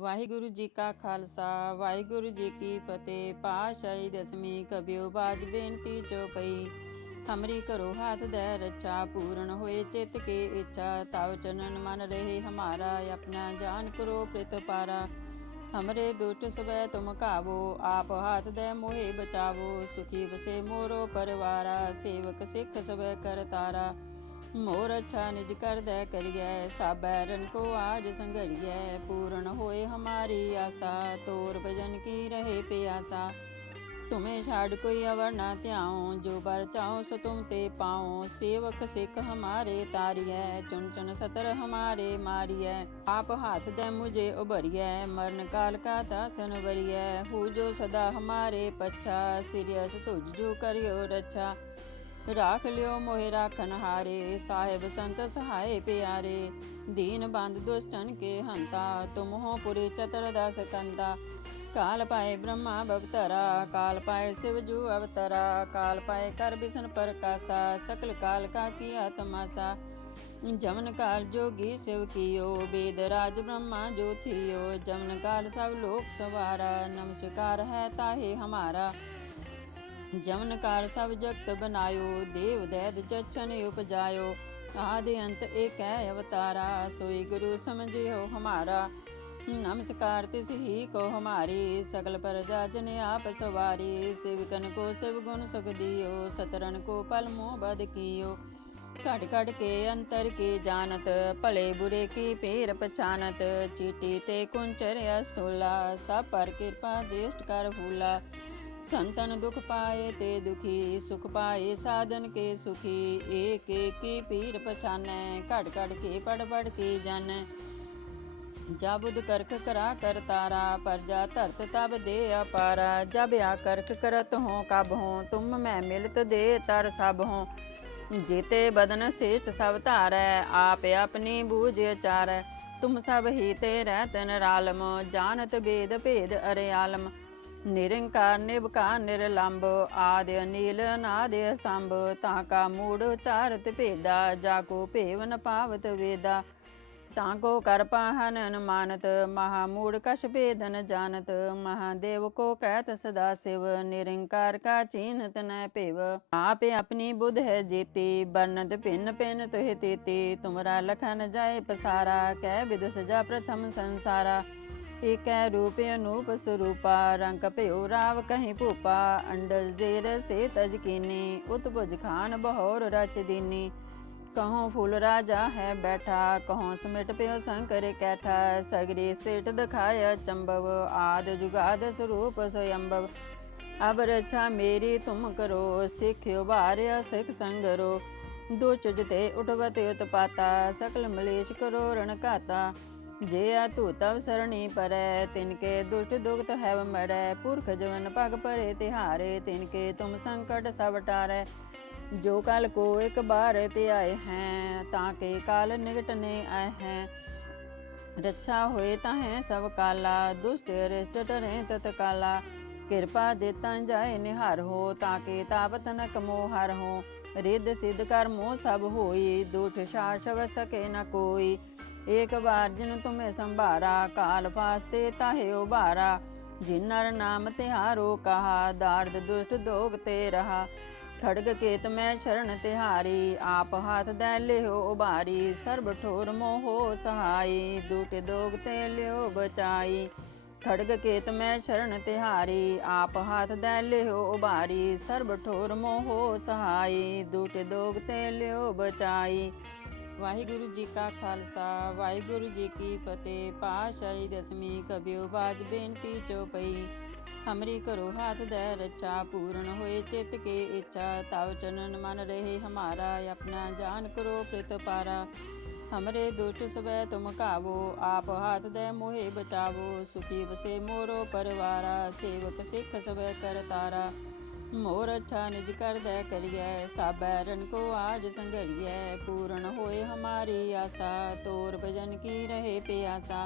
ਵਾਹਿਗੁਰੂ ਜੀ ਕਾ ਖਾਲਸਾ ਵਾਹਿਗੁਰੂ ਜੀ ਕੀ ਫਤਿਹ। ਪਾਤਸ਼ਾਹੀ ਦਸਵੀਂ ਕਬਿਓ ਬਾਜ ਬੇਨਤੀ ਚਉਪਈ। हमरी करो हाथ दे रक्षा पूर्ण होए चित के इच्छा। तव चरणन मन रहे हमारा अपना जान करो प्रित पारा। हमरे दुष्ट सबै तुम कावो आप हाथ दे मोहे बचावो। सुखी बसे मोरो परवारा सेवक सिख सबै कर तारा। मोर अच्छा निज कर दे करिए सब बैरन को आज संघरिए। पूर्ण होए हमारी आशा तोर भजन की रहे प्यासा। तुम्हें छाड़ कोई अवर न त्याओ जो बर चाहो सो तुम ते पाओ। सेवक सिख हमारे तारिय चुन चुन सतर हमारे मारिय। आप हाथ दे मुझे उभरिय मरण काल का दासन वरिय। हु जो सदा हमारे पच्छा सिरियस तुझ जो करियो रक्षा। राख लियो मोहे राखन हारे साहेब संत सहाय प्यारे। दीन बंद दुष्टन के हंता तुम हो पुरी चतर दास कंता। काल पाए ब्रह्मा भवतरा काल पाए शिव जू अवतरा। काल पाए कर विष्णु प्रकाशा सकल काल का किया तमाशा। जमन काल जोगी शिव कियो वेद राज ब्रह्मा जो थियो। जमन काल सब लोक सवारा नमस्कार है ताहे हमारा। जमन काल सब जगत बनायो देव दैत जच्छन उपजायो। आदि अंत एक अवतारा सोई गुरु समझियो हमारा। नमस्कार तिस ही को हमारी सकल प्रजा जन आप सवारी। शिवकन को शिव गुण सुख दियो सतरन को पल मोह बद कियो। कट कट के अंतर की जानत भले बुरे की पेर पछानत। चीटी ते कुंचर असोला सब पर कृपा दृष्ट कर फूला। संतन दुख पाए ते दुखी सुख पाए साधन के सुखी। एक एक की पीर पछाने कट कट के पढ़ पढ़ के जाने। जाबुद करख करा कर तारा प्रजा धरत तब दे अपारा। जब आ करख करत हो कब हो तुम मैं मिलत दे तर सब हो। जेते बदन श्रेष्ठ सब धारै आप अपनी बूझ चारै। तुम सब ही ते रहतन रालम जानत वेद भेद अरे आलम। निरंकार निबकार निरलंब आदि अनील अनादि असंभ। ताका मूढ़ चारत भेदा जाको भेव न पावत वेदा। ताको कर पाहन मानत महामूढ़ कश भेदन जानत। महादेव को कहत सदा शिव निरंकार का चीनत न पेव। आप अपनी बुध है जेती बरनत भिन्न भिन्न तुहि तेती। तुमरा लखन जाय पसारा कह विद सजा प्रथम संसारा। एक रूप अनूप स्वरूपा रंग भयो राव कहीं भूपा। अंडज जेर से तज कीनी उत्भुज खान बहोर रच दीनी। कहों फूल राजा है बैठा कहों समिट प्यो शंकर कैठा। सगरी सेठ दिखाया चंबव आद जुगाद स्वरूप स्वयंभव। अब रक्षा मेरी तुम करो सिख्यो बार्य सिख संगरो। दुष्ट ते उठवत उत्पाता सकल मलेश करो रण घाता। जे तू तव सरणी परै तिनके दुष्ट दुखत हैव मरै। पुरख जवन पग परे तिहारे तिनके तुम संकट सब टारै। जो कल को एक बार ते आए हैं ताके काल निकटने आए हैं। रक्षा होए ताहें सब काला दुष्ट अरिष्ट डरे तत्काला। कृपा देता जाए निहार हो ताके तापत न कमो हार हो। रिद्ध सिद्ध कर मोह सब होई दुष्ट शासव सके न कोई। एक बार जिन तुम्हें संभारा काल फास्ते ताहे उबारा। जिन नर नाम तिहारो कहा दार्द दुष्ट दोग ते रहा। खड़ग केत मैं शरण तिहारी आप हाथ दे लियो उबारी। सर्ब ठोर मोहो सहाई दूट दोग ते लियो बचाई। खड़ग केत मैं शरण तिहारी आप हाथ दे लियो उबारी। सर्ब ठोर मोहो सहाई दूट दोग ते लियो बचाई। वाहिगुरु जी का खालसा वाहिगुरु जी की फतेह। पातशाही दसवीं कबियो बाज बेनती चौपई। हमरी करो हाथ दे रक्षा पूर्ण होए चित के इच्छा। तव चरणन मन रहे हमारा अपना जान करो प्रित पारा। हमरे दुष्ट सबै तुम कावो आप हाथ दे मोहे बचावो। सुखी बसे मोरो परवारा सेवक सिख सबै कर तारा। मोर अच्छा निज कर दे करिए सब बैरन को आज संघरिए। पूर्ण होए हमारी आशा तोर भजन की रहे प्यासा।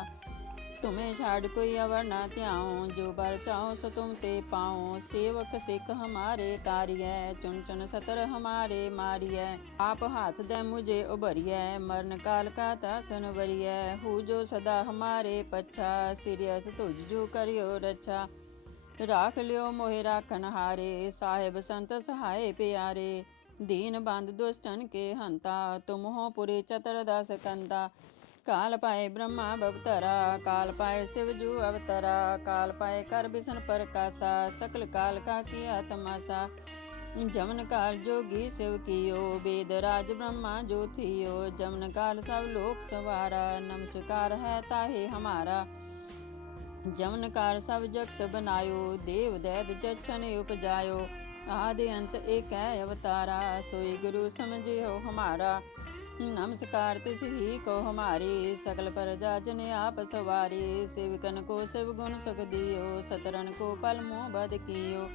तुम्हें छाड़ कोई अवर न त्याओ, जो बर चाहो सो तुम ते पाओ। सेवक सिख हमारे तारिय, चुन चुन सतर हमारे मारिय। आप हाथ दे मुझे उभरिय, मरण काल का तासन वरिय। हु जो सदा हमारे पच्छा, सिरियत तुझ जो करियो रक्षा। राख लियो मोहे राखन हारे, साहेब संत सहाय प्यारे। दीन बंद दुष्टन के हंता, तुम हो पुरे चतर दास कंता। काल पाए ब्रह्मा बवतरा, काल पाए शिवजू अवतरा। काल पाए कर बिसन प्रकाशा, सकल काल का किया तमाशा। जमन काल जोगी शिव कियो, वेद राज ब्रह्मा जो थियो। जमन काल सब लोक सवारा, नमस्कार है ताहे हमारा। जमन काल सब जगत बनायो, देव दैत जच्छन उपजायो। आदि अंत एक है अवतारा, सोई गुरु समझियो हमारा। नमस्कार तिस ही को हमारी, सकल प्रजा जन आप सवारी। सेवकन को शिव गुण सुख दियो, सतरन को पल मोह बद कियो।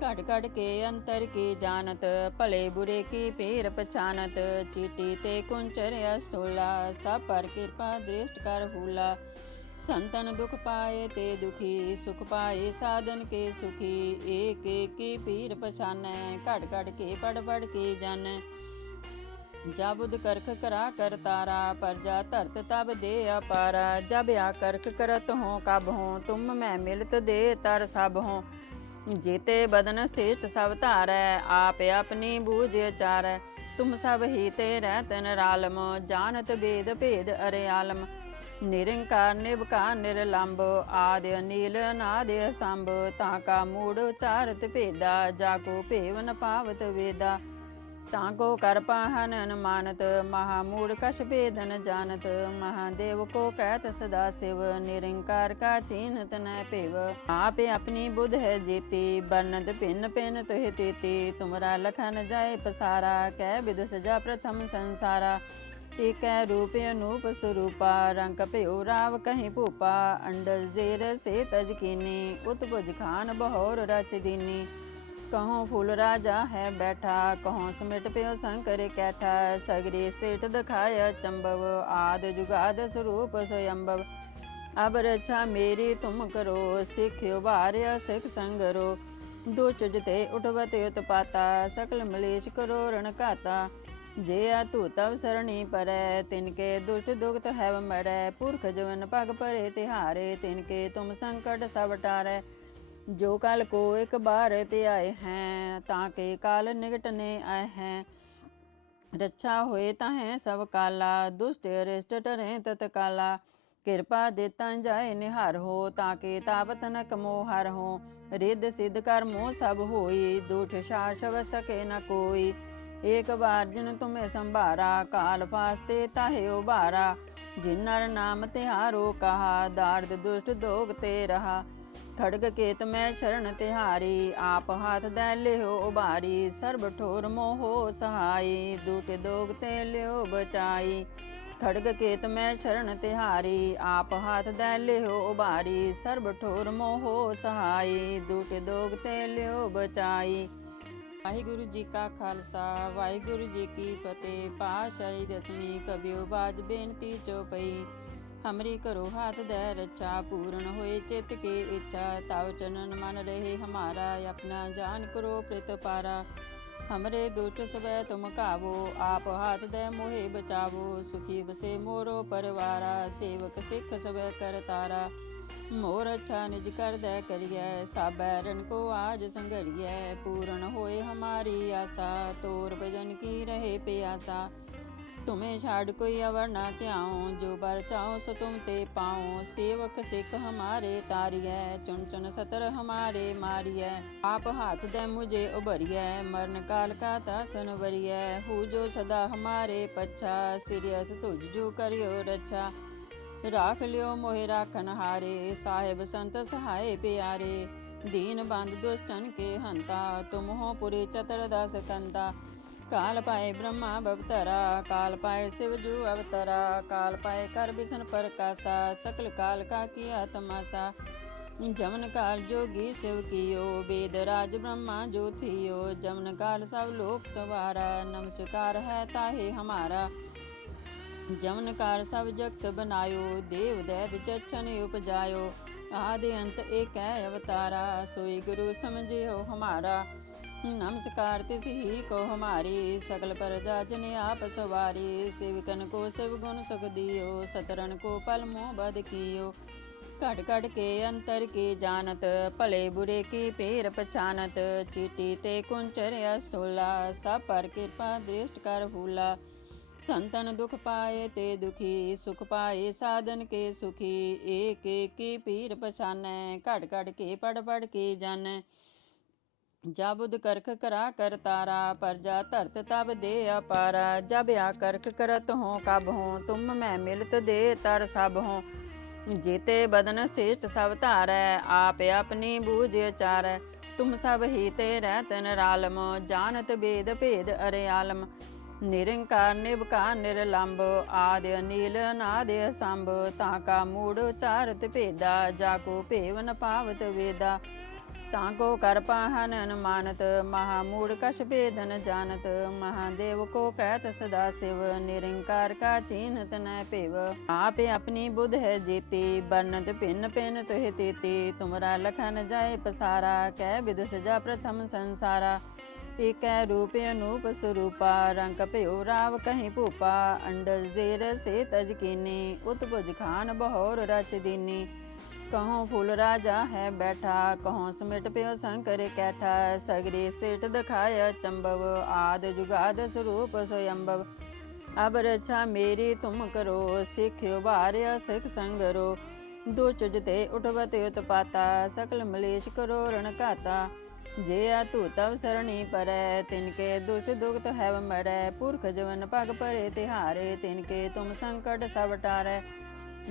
कट कट के अंतर की जानत, भले बुरे की पेर पछानत। चीटी ते कुंचर असोला, सब पर कृपा दृष्ट कर फूला। संतन दुख पाए ते दुखी, सुख पाए साधन के सुखी। एक एक की पीर पछानै, घट घट के पढ़ पढ़ के जानै। जाबुद करख करा कर तारा, प्रजा धरत तब दे अपारा। जब आ करख करत हो कब हो, तुम मैं मिलत दे तर सब हो। जेते बदन श्रेष्ठ सब धारै, आप अपनी बूझ चारै। तुम सब ही ते रहत निरालम, जानत वेद भेद अरे आलम। निरंकार निरवकार निरलंब, आदि अनील अनादि असंभ। ताका मूढ़ उचारत भेदा, जाको भेव न पावत वेदा। ताको कर पाहन अनुमानत, महामूढ़ कछ भेद न जानत। महादेव को कहत सदा शिव, निरंकार का चिन्हत न पेव। आप अपनी बुध है जीती, बरनत भिन्न भिन्न तुहि तेती। तुमरा लखन जाय पसारा, कै विध सजा प्रथम संसारा। एक रूप अनूप स्वरूपा, रंग प्यो राव कहीं भूपा। अंडज जेर से तज कीनी, उत्भुज खान बहोर रच दीनी। कहों फूल राजा है बैठा, कहों समिट प्यो शंकर कैठा। सगरे सेठ दिखाया चंबव, आद जुगाद स्वरूप स्वयंभव। अब रक्षा मेरी तुम करो, सिख्यो भार्य सिख संगरो। दुष्ट जिते उठवत उत्पाता, सकल मलेश करो रण घाता। जे तू तव सरणी परै, तिनके दुष्ट दुखत हैव मरै। पुरख जवन पग परे तिहारे, तिनके तुम संकट सब टारै। जो काल को एक बार ते आए हैं, ताके काल निकटने आए हैं। रक्षा होए ताहें सब काला, दुष्ट अरिष्ट टरें तत्काला। कृपा देता जाए निहार हो, ताके तापत न कमो हार हो। रिद्ध सिद्ध कर्मो सब होई, दुष्ट शासव सके न कोई। एक बार जिन तुम्हें संभारा, काल फास्ते ताहे उबारा। जिन नर नाम तिहारो कहा, दार्द दुष्ट दोग ते रहा। खड़ग केत में शरण तिहारी, आप हाथ दै लियो उबारी। सर्ब ठोर मोहो सहाई, दूट दोग ते लियो बचाई। खड़ग केत में शरण तिहारी, आप हाथ दै लियो उबारी। सर्ब ठोर मोहो सहाई, दूट दोग ते लियो बचाई। वाहिगुरु जी का खालसा, वाहिगुरु जी की फतेह। पातशाही दसवीं कबियो बाज बेनती चौपई। हमरी करो हाथ दे रक्षा, पूर्ण होए चित के इच्छा। ताव चनन मन रहे हमारा, अपना जान करो प्रित पारा। हमरे दुष्ट सबे तुम कावो, आप हाथ दे मोहे बचावो। सुखी बसे मोरो परवारा, सेवक सिख सबे कर तारा। मोर अच्छा निज कर दे करिए, सब बैरन को आज संघरिए। पूर्ण होए हमारी आशा, तोर भजन की रहे प्यासा। तुम्हें छाड़ कोई अवर न त्याओ, जो बर चाहो सो तुम ते पाओ। सेवक सिख हमारे तारिय, चुन चुन सतर हमारे मारिय। आप हाथ दे मुझे उभरिय, मरण काल का तासन वरिय। हु जो सदा हमारे पच्छा, सिरियत तुझ जो करियो रक्षा। राख लियो मोहे राखन हारे, साहेब संत सहाय प्यारे। दीन बंद दुष्टन के हंता, तुम हो पुरे चतर दास कंता। काल पाए ब्रह्मा बवतरा, काल पाए शिवजू अवतरा। काल पाए कर बिसन प्रकाशा, सकल काल का किया तमाशा। जमन काल जोगी शिव कियो, वेद राज ब्रह्मा जो थियो। जमन काल सब लोक सवारा, नमस्कार है ताहे हमारा। जमन कार सब जगत बनायो, देव दैत जच्छन उपजायो। आदि अंत एक है अवतारा, सोई गुरु समझियो हमारा। नमस्कार तिस ही को हमारी, सकल प्रजा जन आप सवारी। सेवकन को शिव गुण सुख दियो, सतरन को पल मोह बद कियो। घट घट के अंतर की जानत, भले बुरे की पेर पछानत। चीटी ते कुंचर अस्तोला, सब पर कृपा दृष्ट कर फूला। संतन दुख पाए ते दुखी, सुख पाए साधन के सुखी। एक एक की पीर पछानै, घट घट के पढ़ पढ़ के जानै। जा बुध करख करा कर तारा, प्रजा धरत तब दे अपारा। जब आ करख करत हो कब हो, तुम मैं मिलत दे तर सब हो। जीते बदन श्रेष्ठ सब धारै, आप अपनी बूझ चारै। तुम सब ही ते रहत निरालम, जानत वेद भेद अरियालम। निरंकार निबकार निरलंब, आदि अनील अनादि असंभ। ताका मूढ़ उचारत भेदा, जाको भेव न पावत वेदा। ताको कर पाहन अनुमानत, महामूढ़ कछ भेद न जानत। महादेव को कहत सदा शिव, निरंकार का चिन्हत न पेव। आप अपनी बुध है जीती, बरनत भिन्न भिन्न तुहि तेती। तुमरा लखन जाय पसारा, कह विद सजा प्रथम संसारा। एक रूप अनूप स्वरूपा, रंग भयो राव कहीं भूपा। अंडज जेर से तज कीनी, उत्भुज खान बहोर रच दीनी। कहों फूल राजा है बैठा, कहों समिट प्यो शंकर कैठा। सगरी सेठ दिखाया चंबव, आद जुगाद स्वरूप स्वयंभव। अब रक्षा मेरी तुम करो, सिख्यो भार्य सिख संगरो। दुच जते उठवत उत्पाता, सकल मलेश करो रण घाता। जे तू तब सरणी परै, तिनके दुष्ट दुखत हैव मरै। पुरख जवन पग परे तिहारे, तिनके तुम संकट सब टारै।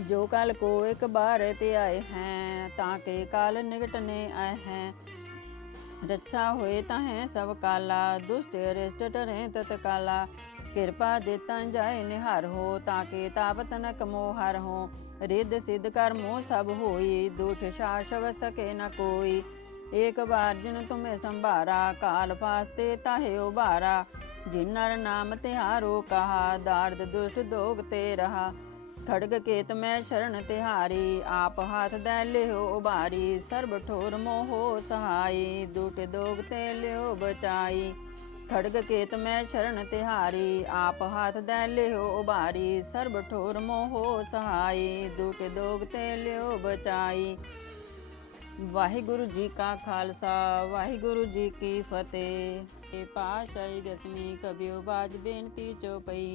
जो कल को एक बार ते आए हैं, ताके काल निकटने आए हैं। रक्षा होए ताहें सब काला, दुष्ट अरिष्ट टरें तत्काला। कृपा देता जाए निहार हो, ताके तापत न कमोहार हो। रिद्ध सिद्ध कर मोह सब होई, दुष्ट शासव सके न कोई। एक बार जिन तुम्हें संभारा, काल फास्ते ताहे उबारा। जिन नर नाम तिहारो कहा, दार्द दुष्ट दोग ते रहा। खड़ग केत में शरण तिहारी, आप हाथ दे लियो उबारी। सर्ब ठोर मोहो सहाई, दुट दोग ते लियो बचाई। खड़ग केत में शरण तिहारी, आप हाथ दे लियो उबारी। सर्ब ठोर मोहो सहाई, दुट दोग ते लियो बचाई। वाहिगुरु जी का खालसा, वाहिगुरु जी की फतेह। पाशाही दसवीं कबियो बाज बेनती चौपई।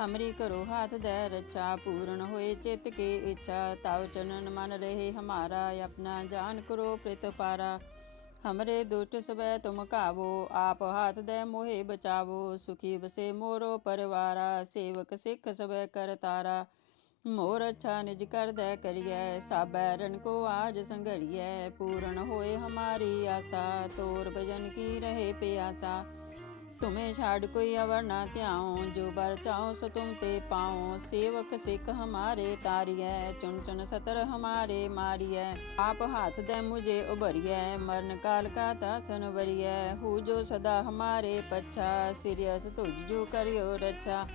हमरी करो हाथ दे रक्षा, पूर्ण होए चित के इच्छा। ताव चनन मन रहे हमारा, अपना जान करो प्रित पारा। हमरे दुष्ट सब तुम कावो, आप हाथ दे मोहे बचावो। सुखी बसे मोरो परिवारा, सेवक सिख सब कर तारा। मोर अच्छा निज कर दे करिए, साबै रन को आज संघरिए। पूर्ण होए हमारी आशा, तोर भजन की रहे प्यासा। तुम्हें छाड़ कोई अवर न त्याओ, जो बर चाहो सो तुम ते पाओ। सेवक सिख हमारे तारिय, चुन चुन सतर हमारे मारिय। आप हाथ दे मुझे उभरिय, मरण काल का तासन वरिय। हु जो सदा हमारे पच्छा, सिरियस तुझ जो करियो रक्षा।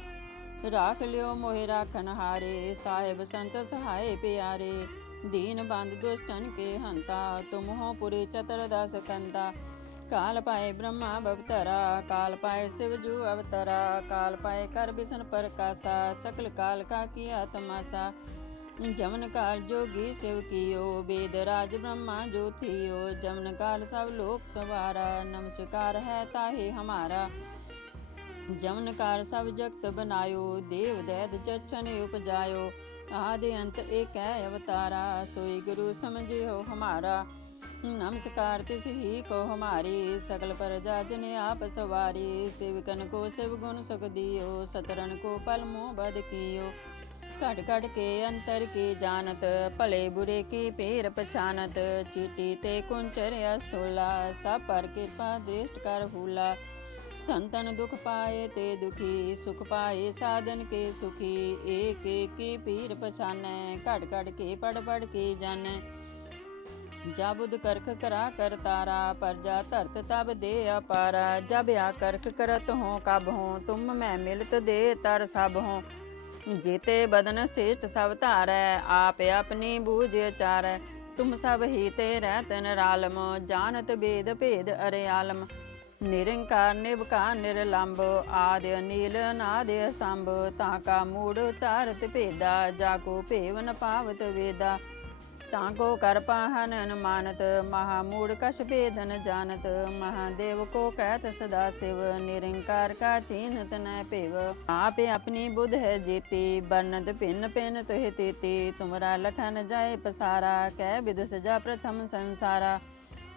राख लियो मोहे राखन हारे, साहेब संत सहाय प्यारे। दीन बंद दुष्टन के हंता, तुम हो पुरे चतर दस कंता। काल पाए ब्रह्मा भवतरा, काल पाए शिव जू अवतरा। काल पाए कर बिसन प्रकाशा, सकल काल का किया तमाशा। जमन काल जोगी शिव कियो, वेद राज ब्रह्मा जो थियो। जमन काल सब लोक सवारा, नमस्कार है ताहे हमारा। जमन काल सब जगत बनायो, देव दैत जच्छन उपजायो। आदि अंत एक है अवतारा, सोई गुरु समझियो हमारा। नमस्कार तिस ही को हमारी, सकल प्रजा जन आप सवारी। सेवकन को शिव गुण सुख दियो, सतरन को पल मोह बद कियो। घट घट के अंतर की जानत, भले बुरे की पेर पछानत। चीटी ते कुंचर अस्तोला, सब पर कृपा दृष्ट कर फूला। संतन दुख पाए ते दुखी, सुख पाए साधन के सुखी। एक एक की पीर पछानै, घट घट के पढ़ पढ़ के जानै। जा बुध करख करा कर तारा, प्रजा धरत तब दे अपारा। जब आ करख करत हो कब हो, तुम मैं मिलत दे तर सब हो। जेते बदन श्रेष्ठ सब धारै, आप अपनी बूझ चारै। तुम सब ही तेरै तन रालम, जानत वेद भेद अरे आलम। निरंकार निबकार निरलंब, आदि अनील नादि असंभ। ताका मूढ़ उचारत भेदा, जाको भेव न पावत वेदा। ताको कर पाहन अनुमानत, महामूढ़ कछ भेद न जानत। महादेव को कहत सदा शिव, निरंकार का चिन्हत न पेव। आप अपनी बुध है जेती, बरनत भिन्न भिन्न तुह तेती। तुमरा लखन जाय पसारा, कै विध सजा प्रथम संसारा।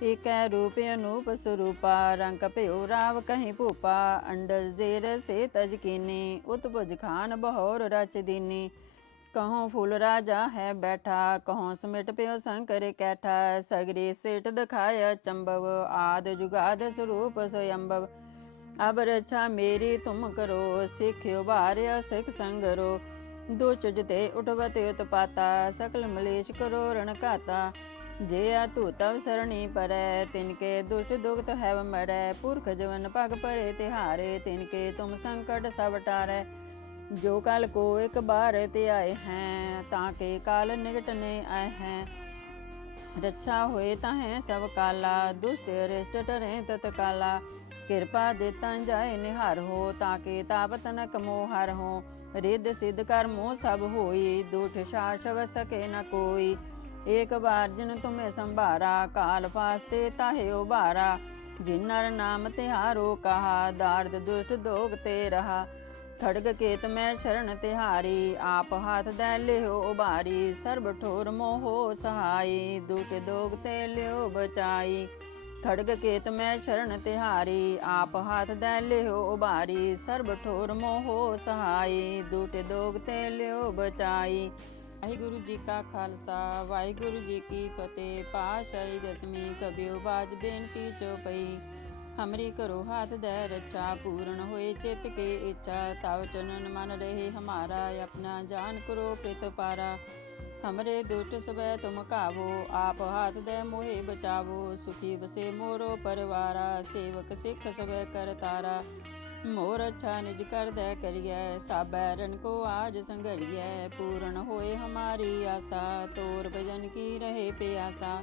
एक रूप अनूप स्वरूपा, रंग भयो राव कहीं भूपा। अंडज जेर से तज कीनी, उत्भुज खान बहोर रच दीनी। कहों फूल राजा है बैठा, कहों समिट प्यो शंकर कैठा। सगरी सेठ दिखाया चंबव, आद जुगाद स्वरूप स्वयंभव। अब रक्षा मेरी तुम करो, सिख्यो भार्य सिख संगरो। दुच जते उठवते उत्पाता, सकल मलेश करो रण घाता। जे तू तव सरणी परै, तिनके दुष्ट दुखत हैव मरै। पुरख जवन पग परे तिहारे, तिनके तुम संकट सब टारै। जो काल को एक बार ते आए हैं, ताके काल निकटने आए हैं। रक्षा होए ताहें सब काला, दुष्ट अरिष्ट टरे तत्काला। कृपा देता जाए निहार हो, ताके ताप तनक मोहार हो। रिद्ध सिद्ध कर्मो सब होई, दुष्ट शासव सके न कोई। एक बार जिन तुम्हें संभारा, काल फास्ते ताहे उबारा। जिन नर नाम तिहारो कहा, दार्द दुष्ट दोग ते रहा। खड़ग केत मैं शरण तिहारी, आप हाथ दै लियो उबारी। सर्ब ठोर मोहो सहाई, दुख दोग ते लियो बचाई। खड़ग केत मैं शरण तिहारी, आप हाथ दै लियो उबारी। सर्ब ठोर मोहो सहाई, दुख दोग ते लियो बचाई। वाहिगुरु जी का खालसा, वाहिगुरु जी की फतेह। पातशाही दसवीं कबियो बाज बेनती चौपई। हमरी करो हाथ दे रक्षा, पूर्ण होए चित्त के इच्छा। तव चनन मन रहे हमारा, अपना जान करो प्रित पारा। हमरे दुष्ट सब तुम कावो, आप हाथ दे मोहे बचावो। सुखी बसे मोरो परिवारा, सेवक सिख सब कर तारा। मोर अच्छा निज कर दे करिए, सब बैरन को आज संघरिए। पूर्ण होए हमारी आशा, तोर भजन की रहे प्यासा।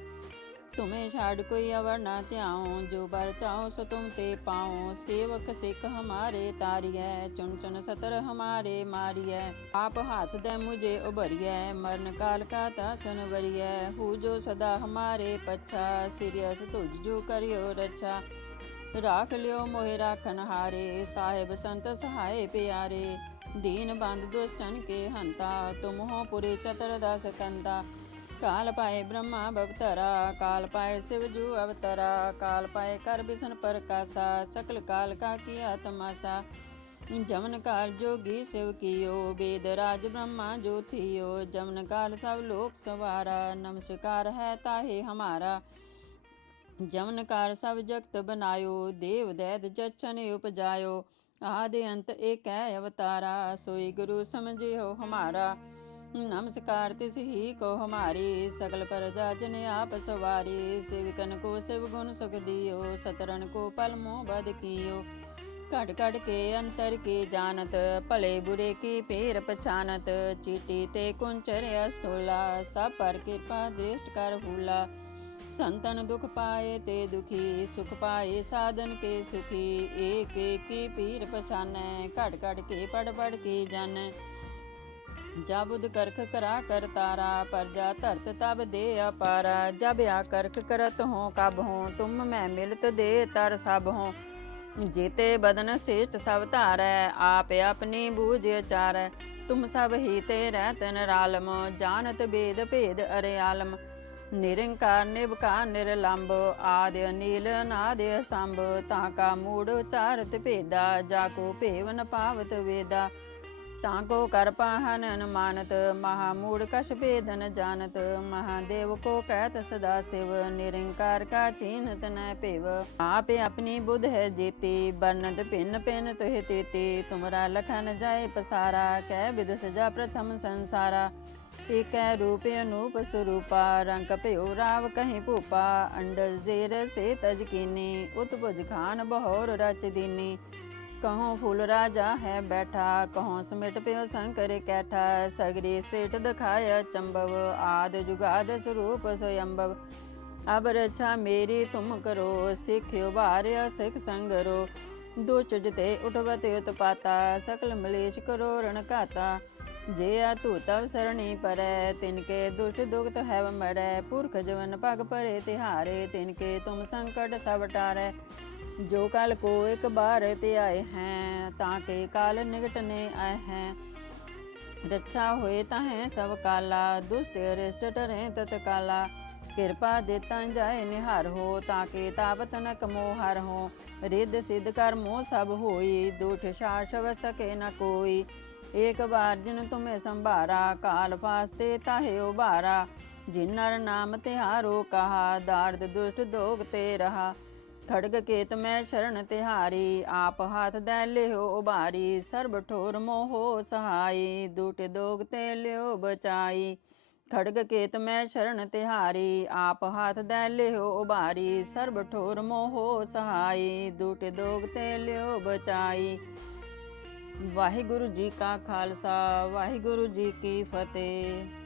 तुम्हें छाड़ कोई अवर ना त्याओ, जो बर चाहो सो तुम ते पाओ। सेवक सिख हमारे तारिय, चुन चुन सतर हमारे मारिय। आप हाथ दे मुझे उबरिय, मरण काल का तासन वरिय। हु जो सदा हमारे पच्छा, सिरियस तुझ जो करियो रक्षा। राख लियो मोहे राखन हारे, साहेब संत सहाय प्यारे। दीन बंद दुष्टन के हंता, तुम हो पुरी चतर दास कंता। काल पाए ब्रह्मा भवतरा, काल पाए शिव जू अवतरा। काल पाए कर विष्णु प्रकाशा, सकल काल का किया तमाशा। जमन काल जोगी शिव कियो, वेद राज ब्रह्मा जो थियो। जमन काल सब लोक सवारा, नमस्कार है ताहे हमारा। जमन काल सब जगत बनायो, देव दैत जच्छन उपजायो। आदि अंत एक अवतारा, सोई गुरु समझियो हमारा। नमस्कार तिस ही को हमारी, सकल प्रजा जन आप सवारी। सेवकन को शिव गुण सुख दियो, सतरन को पल मोह बद कियो। कट कट के अंतर की जानत, भले बुरे की पेर पछानत। चीटी ते कुंचर असोला, सब पर कृपा दृष्ट कर भूला। संतन दुख पाए ते दुखी, सुख पाए साधन के सुखी। एक एक की पीर पछानै, कट कट के पढ़ पढ़ के जानै। जा बुध करख करा कर तारा, प्रजा धरत तब दे अपारा। जब आ करख करत हो कब हो, तुम मैं मिलत दे तर सब हो। जेते बदन श्रेष्ठ सब धारै, आप अपनी बूझ चारै। तुम सब ही तेरै तन रालम, जानत वेद भेद अरे आलम। निरंकार निबकार निरलंब, आदि अनील नादि असंभ। ताका मूढ़ उचारत भेदा, जाको भेव न पावत वेदा। ताको कर पाहन अनुमानत, महामूढ़ कछ भेद न जानत। महादेव को कहत सदा शिव, निरंकार का चिन्हत न पेव। आप अपनी बुध है जेती, बरनत भिन्न भिन्न तुह तेती। तुमरा लखन जाय पसारा, कै विध सजा प्रथम संसारा। एक रूप अनूप स्वरूपा, रंग भयो राव कहीं भूपा। अंडज जेर से तज कीनी, उत्भुज खान बहोर रच दीनी। कहों फूल राजा है बैठा, कहों समिट प्यो शंकर कैठा। सगरी सेठ दिखाया चंबव, आद जुगाद स्वरूप स्वयंभव। अब रक्षा मेरी तुम करो, सिख्यो बार्य सिख संगरो। दुष्ट जिते उठवते उत्पाता, सकल मलेश करो रण घाता। जे तू तव सरणी परै, तिनके दुष्ट दुखत है मरै। पुरख जवन पग परे तिहारे, तिनके तुम संकट सब टारै। जो काल को एक बार ते आए हैं, ताके काल निकटने आए हैं। रक्षा होए ताहें सब काला, दुष्ट अरिष्ट टरे तत्काला। कृपा देता जाए निहार हो, ताके तापत न कमो हार हो। रिद्ध सिद्ध कर्मो सब होई, दुष्ट शासव सके न कोई। एक बार जिन तुम्हें संभारा, काल फास्ते ताहे उबारा। जिन नर नाम तिहारो कहा, दार्द दुष्ट दोग ते रहा। खड़ग केत मैं शरण तिहारी, आप हाथ दै लियो उबारी। सर्ब ठोर मोहो सहाई, दुट दोग ते लियो बचाई। खड़ग केत मैं शरण तिहारी, आप हाथ दै लियो उबारी। सर्ब ठोर मोहो सहाई, दुट दोग ते लियो बचाई। वाहिगुरु जी का खालसा, वाहिगुरु जी की फतेह।